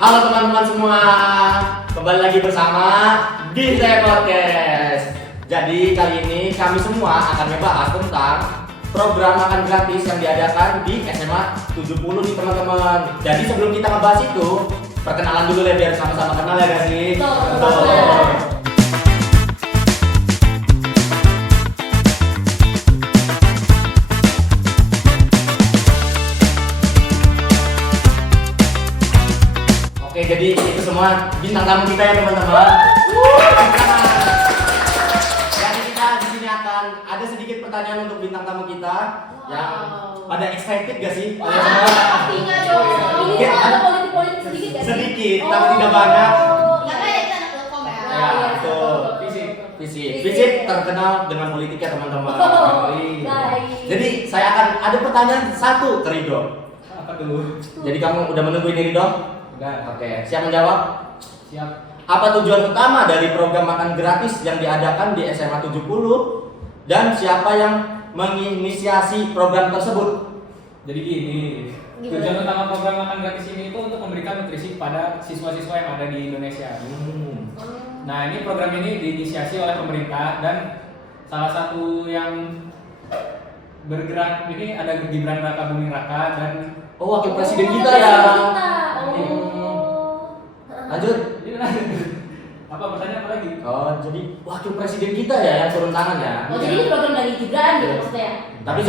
Halo teman-teman semua, kembali lagi bersama Dinte Podcast. Jadi kali ini kami semua akan membahas tentang program makan gratis yang diadakan di SMA 70 nih teman-teman. Jadi sebelum kita ngebahas itu, perkenalan dulu ya biar sama-sama kenal ya guys sih. Betul. Oke, jadi itu semua bintang tamu kita ya teman-teman. Jadi kita di sini akan ada sedikit pertanyaan untuk bintang tamu kita yang pada excited gak sih? Pastinya dong. Ini ada politik-politik sedikit gak sih? Sedikit, tapi tidak banyak. Karena ya kita anak Telkom ya. Ya, betul. Fisik terkenal dengan politik ya teman-teman. Baik. Jadi saya akan ada pertanyaan satu ke Ridho. Apa tuh? Jadi kamu udah menunggu ini Ridho? Enggak. Oke, siap menjawab? Siap. Apa tujuan utama dari program makan gratis yang diadakan di SMA 70 dan siapa yang menginisiasi program tersebut? Jadi gini, tujuan utama program makan gratis ini itu untuk memberikan nutrisi kepada siswa-siswa yang ada di Indonesia. Nah, ini program ini diinisiasi oleh pemerintah dan salah satu yang bergerak ini ada Gibran Raka Buming Raka dan Wakil presiden kita ya. Lanjut. Apa pertanyaan apa lagi? Jadi wakil presiden kita ya yang turun tangan ya. Jadi ini program dari Gibran gitu maksudnya. Tapi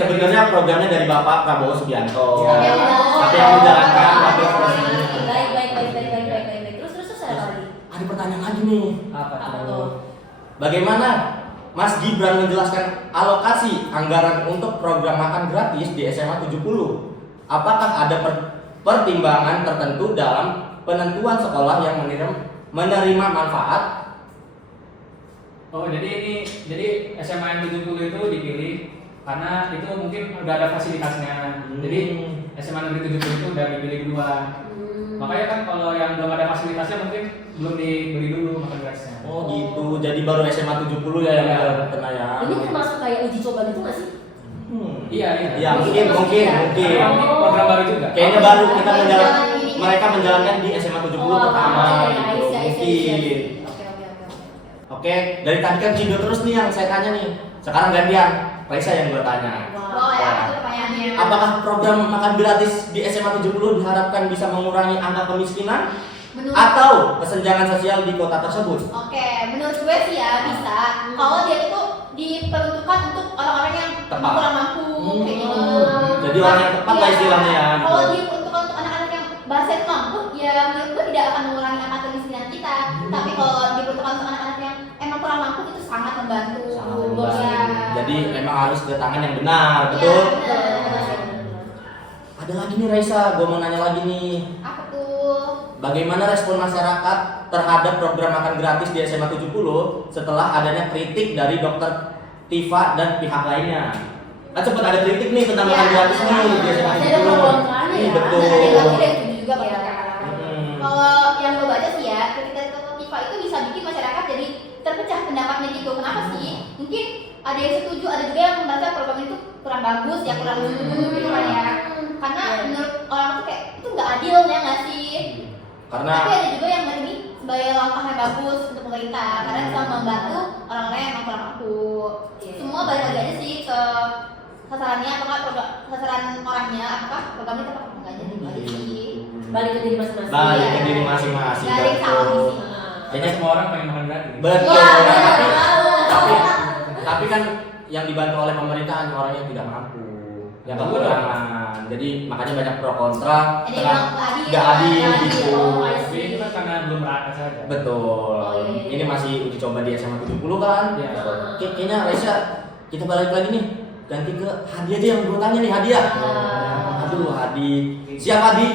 sebenarnya programnya dari Bapak Prabowo Subianto. Ya. Tapi yang menjalankan wakil presiden. Baik. Terus ada lagi. Ada pertanyaan lagi nih. Apa Apa tuh? tuh? Bagaimana Mas Gibran menjelaskan alokasi anggaran untuk program makan gratis di SMA 70? Apakah ada pertimbangan tertentu dalam penentuan sekolah yang menerima manfaat? Jadi SMA yang 70 itu dipilih karena itu mungkin udah ada fasilitasnya. Jadi SMA negeri 70 itu udah dipilih duluan. Makanya kan kalau yang belum ada fasilitasnya mungkin belum dibeli dulu makan gratisnya. Oh gitu, jadi baru SMA 70 ya yang kena ya. Ini termasuk kayak uji coba gitu nggak sih? Iya. Ya mungkin. Ini program baru juga. Kayaknya baru kita mereka menjalankan di SMA 70 pertama. Mungkin. Oke, dari tadi kan Cido terus nih yang saya tanya nih. Sekarang gantian, Raisa yang gue tanya. Pertanyaannya. Apakah program makan gratis di SMA 70 diharapkan bisa mengurangi angka kemiskinan atau kesenjangan sosial di kota tersebut? Oke, menurut gue sih ya bisa. Kalau dia itu diperuntukkan untuk orang-orang yang Tepat. kurang mampu kayak gitu. Jadi orang yang tepat lah istilahnya ya. Kalau diperuntukkan untuk anak-anak yang bahasa itu mampu, ya menurut gue tidak akan mengurangi angka kemiskinan kita. Tapi kalau diperuntukkan untuk anak-anak yang emang kurang mampu itu sangat membantu. Ya. Jadi memang harus ke tangan yang benar, betul? Ya, benar. Ada lagi nih Raisa, gue mau nanya lagi nih. Apa tuh? Bagaimana respon masyarakat terhadap program makan gratis di SMA 70 setelah adanya kritik dari Dokter Tifa dan pihak lainnya? Kan sempat ada kritik nih tentang makan gratis nih di SMA 70. Iya betul. Ada yang lagi dari itu juga Iya. Kalau yang gue baca sih ya, ketika Tifa itu bisa bikin masyarakat jadi terpecah pendapatnya gitu. Kenapa sih? Mungkin ada yang setuju, ada juga yang merasa program itu kurang bagus, ya kurang gitu kan ya. Karena menurut orang tuh kayak itu nggak adil ya nggak sih? Karena Tapi ada juga yang ini sebagai langkah yang bagus untuk pemerintah karena bisa membantu orang-orang yang emang kurang mampu. Semua balik lagi aja sih ke sasarannya, apakah sasaran orangnya, apakah programnya tepat atau enggaknya gitu sih. Balik ke diri masing-masing. balik ke diri masing-masing. Nggak ada yang salah di Betul. sini. Kayaknya Semua orang pengen makan gratis. Betul. Ya, Tapi kan yang dibantu oleh pemerintahan orang yang tidak mampu, yang kekurangan. Jadi makanya banyak pro kontra. Ada Karena yang nggak nggak adil adil. gitu. Tapi itu kan karena belum rata saja. Betul. iya. Ini masih uji coba di SMA 70 kan? Iya. Kayaknya Raisa kita balik lagi nih. Ganti ke Hadi aja yang gue tanya nih, Hadiah. Aduh, Hadi. Siap Hadi?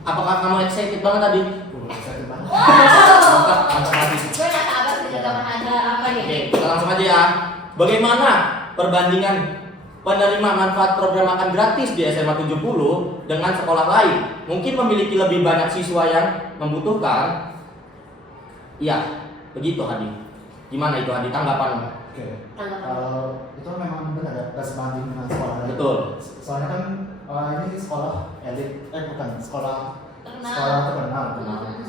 Apakah kamu excited banget Hadi? Mantap Hadi. Gue nggak sabar sih sama ada apa Oke, nih? kita langsung aja ya. Bagaimana perbandingan penerima manfaat program makan gratis di SMA 70 dengan sekolah lain? Mungkin memiliki lebih banyak siswa yang membutuhkan. Iya, begitu Hadi. Gimana itu Hadi, tanggapan? Oke, kalau itu memang benar ya, gak sebanding dengan sekolah lain. Betul. Soalnya kan ini sekolah elit, bukan sekolah sekolah terkenal.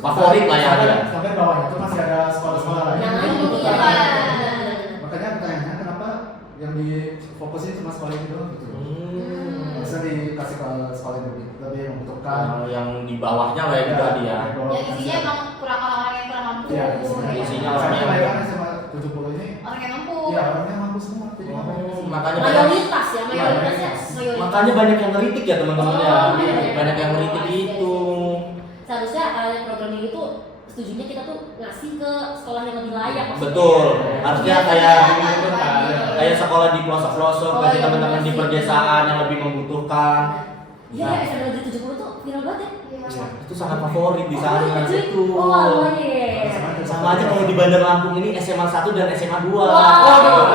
Favorit lah ya dia. Sampai bawahnya itu masih ada sekolah-sekolah lain. Yang lain Iya. Makanya pertanyaannya kenapa yang difokusin cuma sekolah itu doang gitu. Bisa dikasih ke sekolah yang lebih membutuhkan. Yang di bawahnya lah ya juga dia. Yang isinya emang kurang orang-orang yang kurang mampu. Iya, Isinya orang orang yang- yang SMA 70 ini. Orang yang mampu. Iya, orangnya mampu semua. Jadi Makanya Mayoritas ya, mayoritasnya mayoritas. makanya banyak yang ngeritik ya teman-teman ya. Oh, iya. Banyak yang ngeritik itu. Seharusnya program ini tuh setujunya kita tuh ngasih ke sekolah yang lebih layak. maksudnya. Betul. Harusnya kayak Iya. kayak sekolah di pelosok-pelosok, Oh, kasih iya, teman-teman di benar sih. perdesaan yang lebih membutuhkan. Iya, Nah. SMA Negeri 70 tuh viral banget ya. Iya. Itu sangat favorit di sana. Oh, cuy. Itu. Oh, iya. Sama aja kayak di Bandar Lampung ini SMA 1 dan SMA 2. Wow.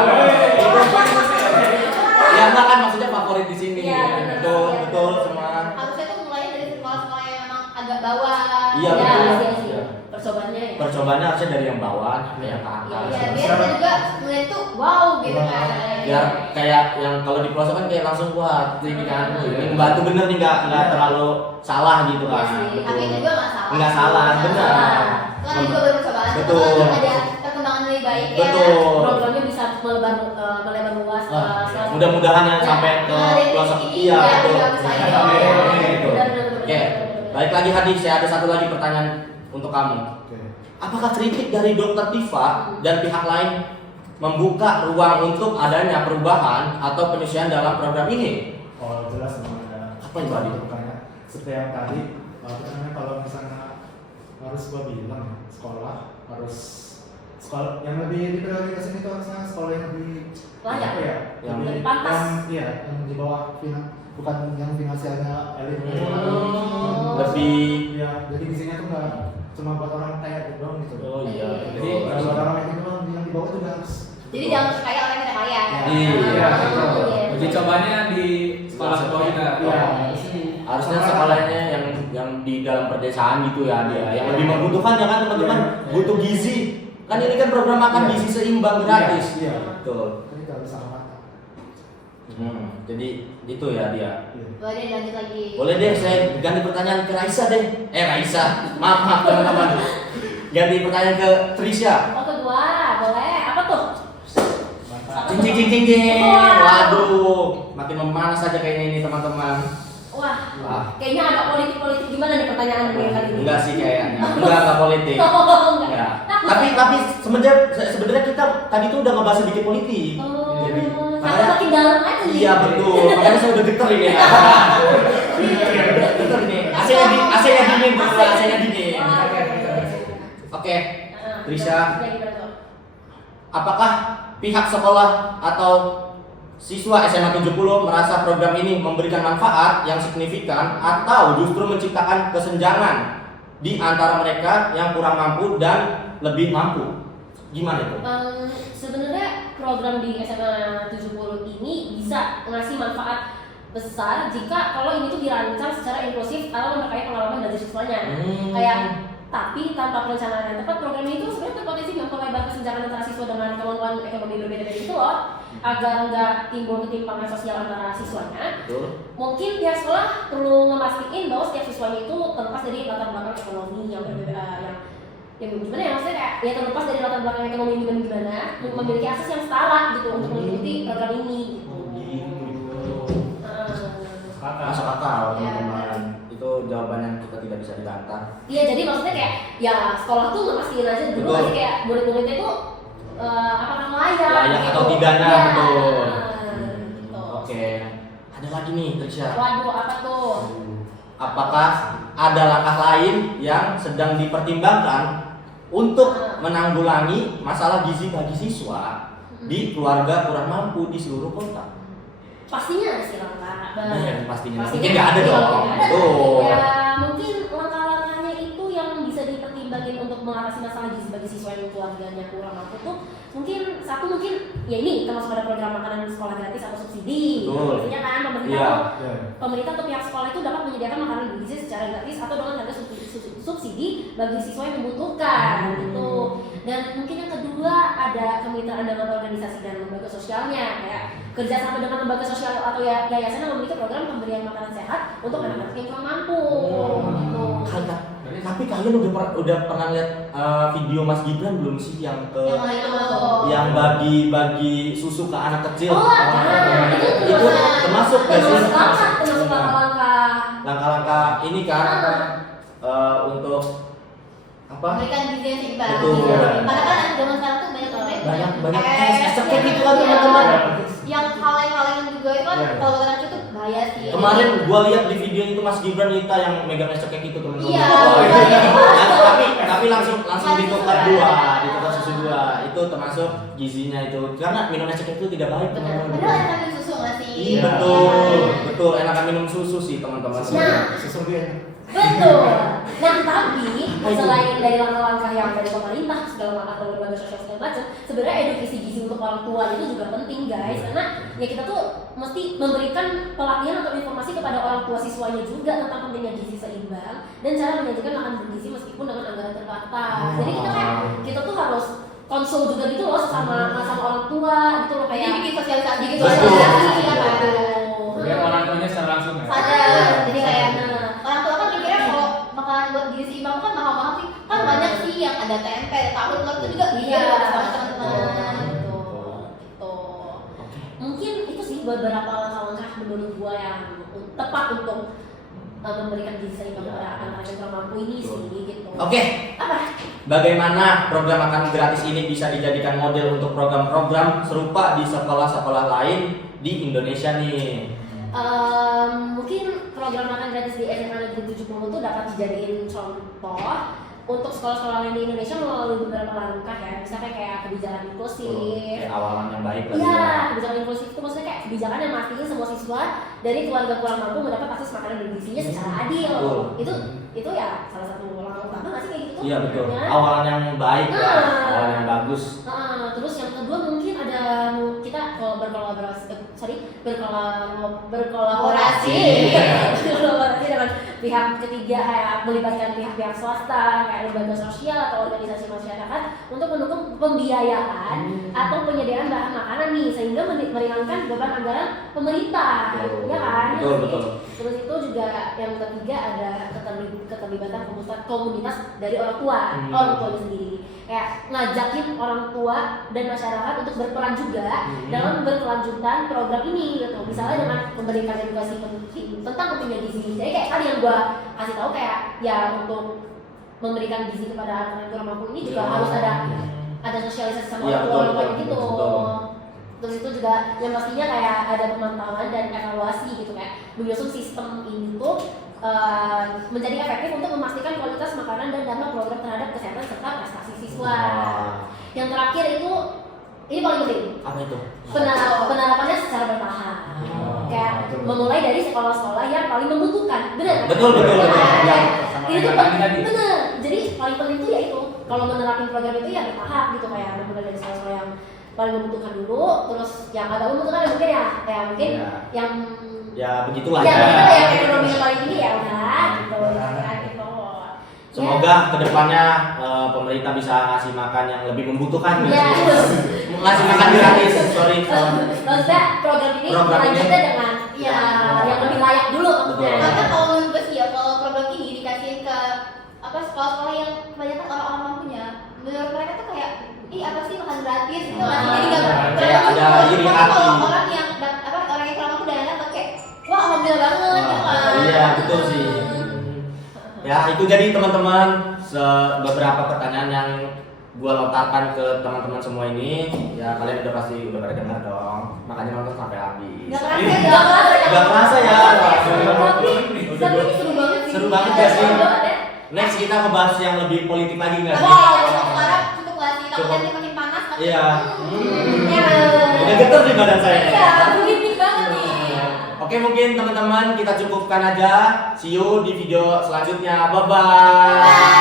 Ya enggak kan maksudnya favorit di sini. Iya, benar. Betul, Iya, betul benar. semua. Harusnya tuh mulai dari sekolah-sekolah yang memang agak bawah. Iya, Ya, betul. iya sih. Iya. Percobaannya ya. Percobaannya harusnya dari yang bawah yang ke atas. Iya, biar kita juga melihat tuh wow gitu kan. Biar kayak yang kalau di pelosok kan kayak langsung wah ini kan ini membantu bener nih nggak terlalu salah gitu kan. Iya sih. Tapi itu juga nggak salah. Nggak salah, benar. Kan juga baru percobaan. Betul. Setelah ada perkembangan lebih baik ya. Betul. Programnya bisa melebar luas. sekarang. Mudah-mudahan yang Ya. sampai ke Nah, dari pelosok ini iya ya, betul. bagus lagi. Gitu. Benar-benar. Oke, balik lagi Hadi, saya ada satu lagi pertanyaan untuk kamu. Oke. Apakah kritik dari Dokter Tifa dan pihak lain membuka ruang untuk adanya perubahan atau penyesuaian dalam program ini? Oh jelas memang ada. Apa itu, Adi? Bukannya seperti yang tadi, kalau misalnya harus gua bilang sekolah harus sekolah yang lebih diprioritaskan itu harusnya sekolah yang lebih Layak. apa ya? Yang lebih pantas. Iya, yang di bawah bukan yang finansialnya elit. Lebih Iya, jadi gizinya tuh nggak cuma buat orang kaya doang gitu. oh iya. Jadi, Kalau buat orang yang doang, yang di bawah juga harus. Jadi jangan percaya orang yang tidak kaya. Iya. Uji cobanya di sekolah sekolah juga. Iya. Harusnya sekolahnya yang di dalam perdesaan gitu ya dia, yang lebih membutuhkan ya kan teman-teman, butuh gizi. Kan ini kan program makan gizi seimbang gratis. Iya. Betul. Jadi nggak bisa amat. Jadi itu ya dia. Iya. Boleh lanjut lagi. Boleh deh, saya ganti pertanyaan ke Raisa deh. Raisa, maaf teman-teman. Ganti pertanyaan ke Trisha. Oh, kedua, boleh. Apa tuh? Cing cing cing cing cing. Wow. Waduh, makin memanas aja kayaknya ini teman-teman. Wah, Wah. kayaknya agak politik-politik gimana nih pertanyaan gue kali ini? Enggak sih kayaknya. Enggak politik. Oh, enggak. Ya. Takut Tapi sebenarnya kita tadi tuh udah ngebahas sedikit politik. Oh, Jadi karena makin dalam aja nih. iya betul. Makanya saya udah geter ini. Geter ini. AC-nya dingin, betul. AC-nya dingin. Oke. Trisha. Ya, gimana tuh? Apakah pihak sekolah atau siswa SMA 70 merasa program ini memberikan manfaat yang signifikan atau justru menciptakan kesenjangan di antara mereka yang kurang mampu dan lebih mampu? Gimana itu? Sebenarnya program di SMA 70 ini bisa ngasih manfaat besar jika kalau ini tuh dirancang secara inklusif atau memperkaya pengalaman dari siswanya. Kayak tapi tanpa perencanaan yang tepat, program ini tuh sebenarnya berpotensi memperlebar kesenjangan antara siswa dengan kemampuan ekonomi berbeda-beda itu loh, agar nggak timbul ketimpangan sosial antara siswanya. Betul. Mungkin pihak sekolah perlu memastikan bahwa setiap siswanya itu terlepas dari latar belakang ekonomi yang berbeda, yang gimana ya, maksudnya kayak ya terlepas dari latar belakang ekonomi gimana, memiliki akses yang setara gitu untuk mengikuti program ini gitu. Masuk akal Ya. teman-teman. Itu jawaban yang kita tidak bisa dibantah. Iya, jadi maksudnya kayak ya sekolah tuh ngemastiin aja dulu Betul. aja kayak murid-muridnya itu apakah layak Layak gitu. atau tidaknya, Iya. betul. Gitu. Oke. Ada lagi nih, Trisha. Waduh, apa tuh? Apakah ada langkah lain yang sedang dipertimbangkan untuk menanggulangi masalah gizi bagi siswa di keluarga kurang mampu di seluruh kota? Pastinya ada sih langkah. Pastinya. Mungkin nggak ada dong. Nggak ada. Betul. Ya mungkin langkah-langkahnya itu yang bisa dipertimbangin untuk mengatasi masalah gizi bagi siswa yang keluarganya kurang mampu tuh mungkin ya ini termasuk pada program makanan sekolah gratis atau subsidi. Betul. Artinya kan Iya. pemerintah atau pihak sekolah itu dapat menyediakan makanan bergizi secara gratis atau dengan harga subsidi bagi siswa yang membutuhkan gitu. Dan mungkin yang kedua ada kemitraan dengan organisasi dan lembaga sosialnya, kayak kerjasama dengan lembaga sosial atau yayasan yang memiliki program pemberian makanan sehat untuk anak-anak yang kurang mampu gitu. Tapi kalian udah pernah lihat video Mas Gibran belum sih yang ke Yang mana itu? yang bagi susu ke anak kecil? Itu termasuk gak sih? termasuk Langkah-langkah ini kan untuk apa? Memberikan gizi yang seimbang. Betul. Karena kan zaman sekarang tuh banyak es cekek gitu kan teman-teman. Yang kaleng-kaleng juga itu kan Iya. kalau kena itu bahaya sih. Kemarin gua lihat di video itu Mas Gibran Nita yang megang es cekek itu teman-teman. Iya. Tapi langsung ditukar ditukar susu dua. Itu termasuk gizinya itu. Karena minum es cekek itu tidak baik teman-teman. Padahal enak minum susu nggak sih? Iya betul. Enakan minum susu sih teman-teman. Susu dia. Betul. Nah, tapi selain dari langkah-langkah yang dari pemerintah segala macam atau berbagai sosial segala macam, sebenarnya edukasi gizi untuk orang tua itu juga penting guys, karena ya kita tuh mesti memberikan pelatihan atau informasi kepada orang tua siswanya juga tentang pentingnya gizi seimbang dan cara menyajikan makan bergizi meskipun dengan anggaran terbatas. Jadi kita tuh harus konsul juga gitu loh sama orang tua gitu loh, Jadi kayak bikin sosialisasi gitu. Betul. Iya kan? Biar orang tuanya secara langsung ya. Sadar. Jadi kayak orang tua kan mikirnya kalau makanan buat gizi seimbang kan mahal-mahal sih. Kan banyak sih yang ada tempe, tahu, telur itu juga bisa sama teman-teman. Gitu. mungkin itu sih beberapa langkah-langkah menurut gua yang tepat untuk memberikan gizi seimbang kepada anak-anak yang kurang mampu ini sih gitu. Oke. Apa? Bagaimana program makan gratis ini bisa dijadikan model untuk program-program serupa di sekolah-sekolah lain di Indonesia nih? Mungkin program makan gratis di SMA Negeri 70 itu dapat dijadiin contoh untuk sekolah-sekolah lain di Indonesia melalui beberapa langkah ya, misalnya kayak kebijakan inklusif. Kayak awalan yang baik lah. Iya, kebijakan inklusif itu maksudnya kayak kebijakan yang mastiin semua siswa dari keluarga kurang mampu mendapat akses makanan bergizinya secara adil. Betul. Itu ya salah satu langkah utama nggak sih kayak gitu? Iya betul. Ya. Awalan yang baik lah, Nah. awalan yang bagus. Terus yang kedua mungkin ada kita berkolaborasi berkolaborasi dengan pihak ketiga kayak melibatkan pihak-pihak swasta kayak lembaga sosial atau organisasi masyarakat untuk mendukung pembiayaan atau penyediaan bahan makanan nih sehingga meringankan beban anggaran pemerintah, ya kan? Betul. Terus itu juga yang ketiga ada keterlibatan komunitas dari orang tuanya sendiri, kayak ngajakin orang tua dan masyarakat untuk berperan juga dalam berkelanjutan program ini gitu. Misalnya dengan memberikan edukasi tentang pentingnya gizi. Jadi kayak tadi yang gua kasih tahu kayak ya untuk memberikan gizi kepada anak yang kurang mampu ini juga harus ada sosialisasi sama orang tua gitu. Betul. Terus itu juga yang pastinya kayak ada pemantauan dan evaluasi gitu, kayak menyusun sistem ini tuh menjadi efektif untuk memastikan kualitas makanan dan dampak program terhadap kesehatan serta prestasi siswa. Yang terakhir itu ini paling penting. Apa itu? Penerapannya secara bertahap. Kayak memulai dari sekolah-sekolah yang paling membutuhkan. Benar kan? Betul. Ini tuh benar. Jadi paling penting itu ya itu. Kalau menerapkan program itu ya bertahap gitu, kayak memulai dari sekolah-sekolah yang paling membutuhkan dulu, terus yang agak membutuhkan ya mungkin yang ya begitulah ya. Yang ekonominya paling tinggi ya udah gitu. Semoga kedepannya pemerintah bisa ngasih makan yang lebih membutuhkan. Ngasih makan gratis. Sorry. Maksudnya program ini lanjutnya dengan yang lebih layak dulu maksudnya. Karena kalau menurut gue sih ya, kalau program ini dikasihin ke sekolah-sekolah yang kebanyakan orang-orang mampunya, menurut mereka tuh kayak apa sih makan gratis gitu nggak sih? Jadi kayak ada iri hati. Orang yang kurang mampu dan enak kayak wah alhamdulillah banget gitu kan. Iya betul sih. Ya itu jadi teman-teman beberapa pertanyaan yang gua lontarkan ke teman-teman semua ini. Ya kalian udah pada dengar dong. Makanya nonton sampai habis. Gak kerasa ya. Tapi ini seru banget sih. Seru banget ya sih. Next kita ngebahas yang lebih politik lagi nggak sih? Cukup nggak sih? Takutnya makin panas. Iya. Udah getar di badan saya. Iya, politik banget nih. Oke mungkin teman-teman kita cukupkan aja. See you di video selanjutnya. Bye bye.